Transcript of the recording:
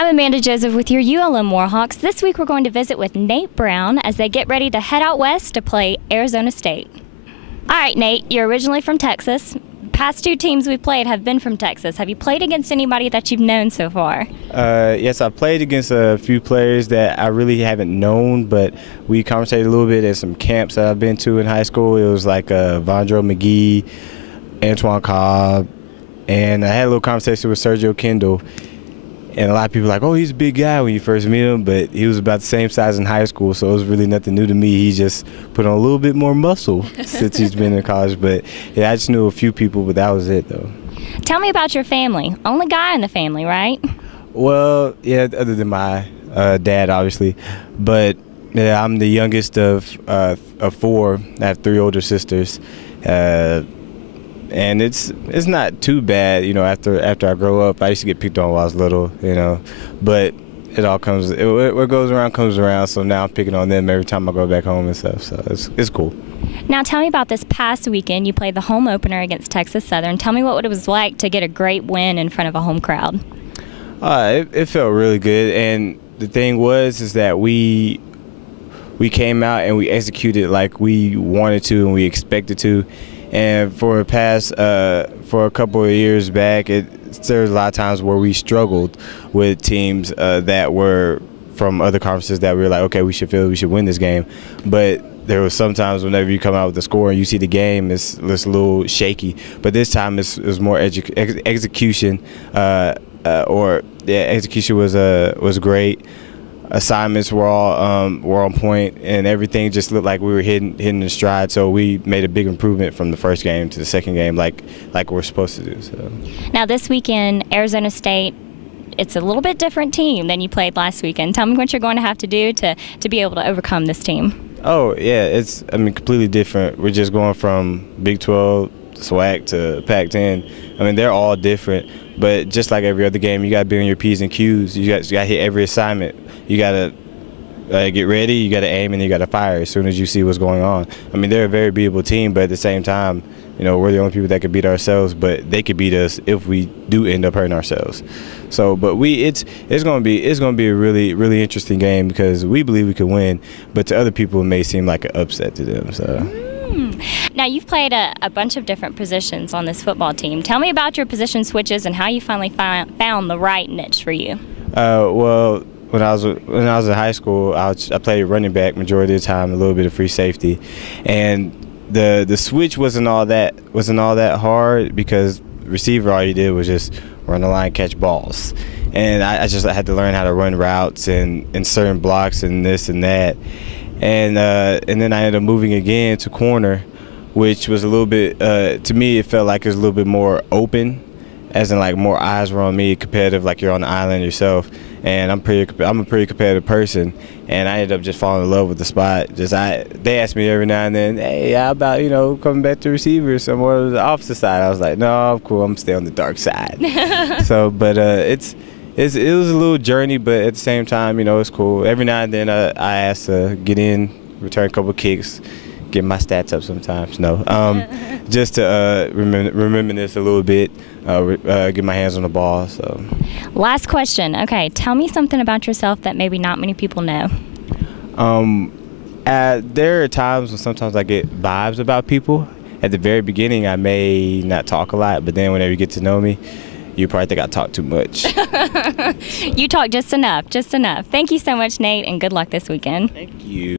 I'm Amanda Joseph with your ULM Warhawks. This week we're going to visit with Nate Brown as they get ready to head out west to play Arizona State. All right, Nate, you're originally from Texas. Past two teams we've played have been from Texas. Have you played against anybody that you've known so far? Yes, I've played against a few players that I really haven't known, but we conversated a little bit at some camps that I've been to in high school. It was like Vondrell McGee, Antoine Cobb, and I had a little conversation with Sergio Kendall. And a lot of people are like, oh, he's a big guy when you first meet him, but he was about the same size in high school, so it was really nothing new to me. He just put on a little bit more muscle since he's been in college. But yeah, I just knew a few people, but that was it, though. Tell me about your family. Only guy in the family, right? Well, yeah, other than my dad, obviously. But yeah, I'm the youngest of four. I have three older sisters. And it's not too bad, you know, after I grow up. I used to get picked on when I was little, you know, but it all comes, what goes around comes around, so now I'm picking on them every time I go back home and stuff, so it's cool. Now tell me about this past weekend. You played the home opener against Texas Southern. Tell me what it was like to get a great win in front of a home crowd. It felt really good, and the thing is that we came out and we executed like we wanted to and we expected to. And for a couple of years back, there's a lot of times where we struggled with teams that were from other conferences that we were like, okay, we should win this game. But there was sometimes whenever you come out with the score and you see the game, it's a little shaky. But this time it was more execution, execution was great. Assignments were all on point, and everything just looked like we were hitting in stride. So we made a big improvement from the first game to the second game, like we're supposed to do. So now this weekend, Arizona State, it's a little bit different team than you played last weekend. Tell me what you're going to have to do to be able to overcome this team. Oh yeah, it's completely different. We're just going from Big 12 SWAC to Pac-10. I mean, they're all different, but just like every other game, you got to be on your P's and Q's. You got to hit every assignment. You got to get ready, you got to aim, and you got to fire as soon as you see what's going on. I mean, they're a very beatable team, but at the same time, you know, we're the only people that could beat ourselves, but they could beat us if we do end up hurting ourselves. So, but it's going to be a really, really interesting game because we believe we could win, but to other people it may seem like an upset to them. So. Now, you've played a bunch of different positions on this football team. Tell me about your position switches and how you finally found the right niche for you. Well, when I was in high school, I played running back majority of the time, a little bit of free safety, and the switch wasn't all that hard because receiver, all you did was just run the line, catch balls, and I had to learn how to run routes and certain blocks and this and that. And then I ended up moving again to corner, which was a little bit, to me, it felt like it was a little bit more open, as in like more eyes were on me, competitive, like you're on the island yourself. And I'm a pretty competitive person, and I ended up just falling in love with the spot. They ask me every now and then, hey, how about, you know, coming back to receiver somewhere on the opposite side? I was like, no, I'm cool. I'm staying on the dark side. So, but it was a little journey, but at the same time, you know, it's cool. Every now and then I ask to get in, return a couple kicks, get my stats up sometimes. No, just to reminisce a little bit, get my hands on the ball. So. Last question. Okay, tell me something about yourself that maybe not many people know. There are times when sometimes I get vibes about people. At the very beginning, I may not talk a lot, but then whenever you get to know me, you probably think I talk too much. You talk just enough, just enough. Thank you so much, Nate, and good luck this weekend. Thank you.